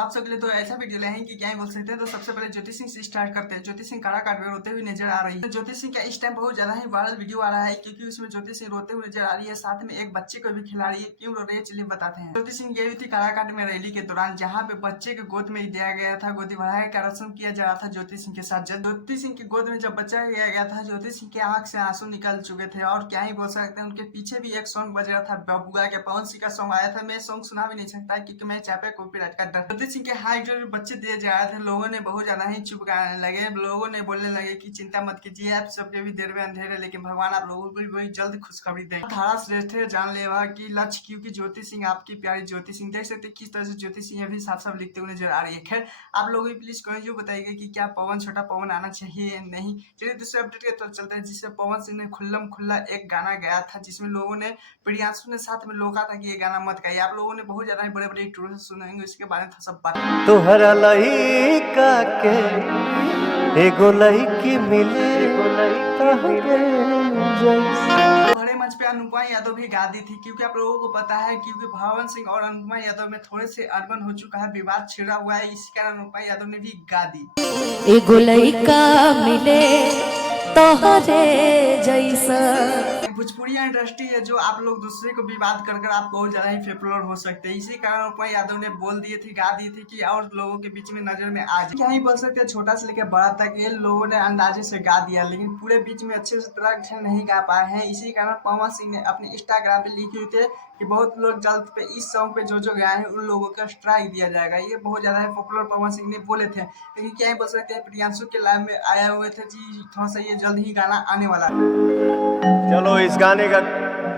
आप सबके लिए तो ऐसा वीडियो लाए हैं कि क्या ही बोल सकते हैं। तो सबसे पहले ज्योति सिंह से स्टार्ट करते हैं। ज्योति सिंह काराकाट में रोते हुए नजर आ रही है। तो ज्योति सिंह का इस टाइम बहुत ज्यादा ही वायरल वीडियो आ रहा है, क्योंकि उसमें ज्योति सिंह रोते हुए नजर आ रही है, साथ में एक बच्चे को भी खिला रही है। क्यों रो रही है चलिए बताते हैं। ज्योति सिंह गई थी काराकाट में रैली के दौरान, जहाँ पे बच्चे के गोद में दिया गया था, गोदी भराई का रस्म किया जा रहा था ज्योति सिंह के साथ। ज्योति सिंह की गोद में जब बच्चा दिया गया था, ज्योति सिंह के आंख से आंसू निकल चुके थे। और क्या ही बोल सकते हैं, उनके पीछे भी एक सॉन्ग बज रहा था, बबुआ के पवन सिंह का सॉन्ग आया था। मैं सॉन्ग सुना भी नहीं सकता क्योंकि मैं चाहे कॉपीराइट का डर। ज्योति सिंह के हाइट जो बच्चे दिए जा रहे थे, लोगों ने बहुत ज्यादा ही चुपकाने लगे। लोगों ने बोलने लगे कि चिंता मत कीजिए, आप सबके भी देर में अंधेरे, लेकिन भगवान आप लोगों को भी वही जल्द खुशखबरी दें। धारा श्रेष्ठ है जानलेवा की लक्ष्य, क्योंकि ज्योति सिंह आपकी प्यारी ज्योति सिंह। देख सकते किस तरह से ज्योति सिंह अभी साफ साफ लिखते हुए नजर आ रही है। खैर आप लोग भी प्लीज कमेंट जो बताइएगा कि क्या पवन छोटा पवन आना चाहिए या नहीं। चलिए दूसरे अपडेट की तरफ चलते हैं, जिससे पवन सिंह ने खुल्लम खुल्ला एक गाना गाया था, जिसमें लोगों ने प्रियांशु ने साथ में रोका था कि ये गाना मत गाइए। आप लोगों ने बहुत ज्यादा बड़े बड़े ट्रोल सुनेंगे, इसके बारे में सब बात। तोहरा लइका के एगो लइकी मिले तहके जैसे। बड़े मंच पे अनुपमा यादव भी गा दी थी, क्योंकि आप लोगों को पता है, क्योंकि पवन सिंह और अनुपमा यादव में थोड़े से अनबन हो चुका है, विवाद छिड़ा हुआ है, इसी कारण अनुपमा यादव ने भी गा दी। एगो लइका मिले तोहरे जैसा। भोजपुरिया इंडस्ट्री है जो आप लोग दूसरे को विवाद कर आप बहुत ज्यादा ही पॉपुलर हो सकते हैं। इसी कारण अनुपमा यादव ने बोल दिए थे, गा दिए थे कि और लोगों के बीच में नजर में आ जाए। क्या ही बोल सकते हैं, छोटा से लेकर बड़ा तक ये लोगों ने अंदाजे से गा दिया, लेकिन पूरे बीच में अच्छे से तरह से नहीं गा पाए हैं। इसी कारण पवन सिंह ने अपने इंस्टाग्राम पे लिखे हुए थे कि बहुत लोग जल्द पे इस सॉन्ग पे जो गाए हैं उन लोगों का स्ट्राइक दिया जाएगा। ये बहुत ज्यादा पॉपुलर पवन सिंह ने बोले थे, लेकिन क्या ही बोल सकते हैं, प्रियांशु के लाइव में आए हुए थे जी, थोड़ा सा ये जल्द ही गाना आने वाला है। चलो इस गाने का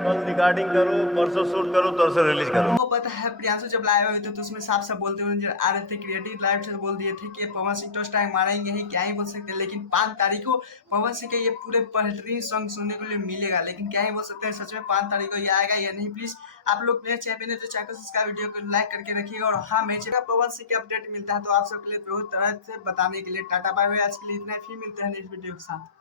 कल रिकॉर्डिंग करो, परसों शूट करो, परसों रिलीज करो। वो पता है प्रियांशु जब लाइव हुए थे तो उसमें साफ साफ बोलते हुए नजर आ रहे थे, क्रिएटिव लाइव से बोल दिए थे कि पवन सिंह तो टाइम मारेंगे ही, क्या ही बोल सकते हैं। लेकिन 5 तारीख को पवन सिंह के ये पूरे बेहतरीन सॉन्ग सुनने के लिए मिलेगा, लेकिन क्या ही बोल सकते हैं, सच में 5 तारीख को ये आएगा या नहीं। प्लीज आप लोग मेरे चैनल पे तो चैनल को सब्सक्राइब, वीडियो को लाइक करके रखिएगा। और हाँ, मेरे चैनल पवन सिंह के अपडेट मिलता है तो आप सबके लिए बहुत तरह से बताने के लिए टाटा बाय बाय। आज के लिए इतना, फिर मिलते हैं नेक्स्ट वीडियो के साथ।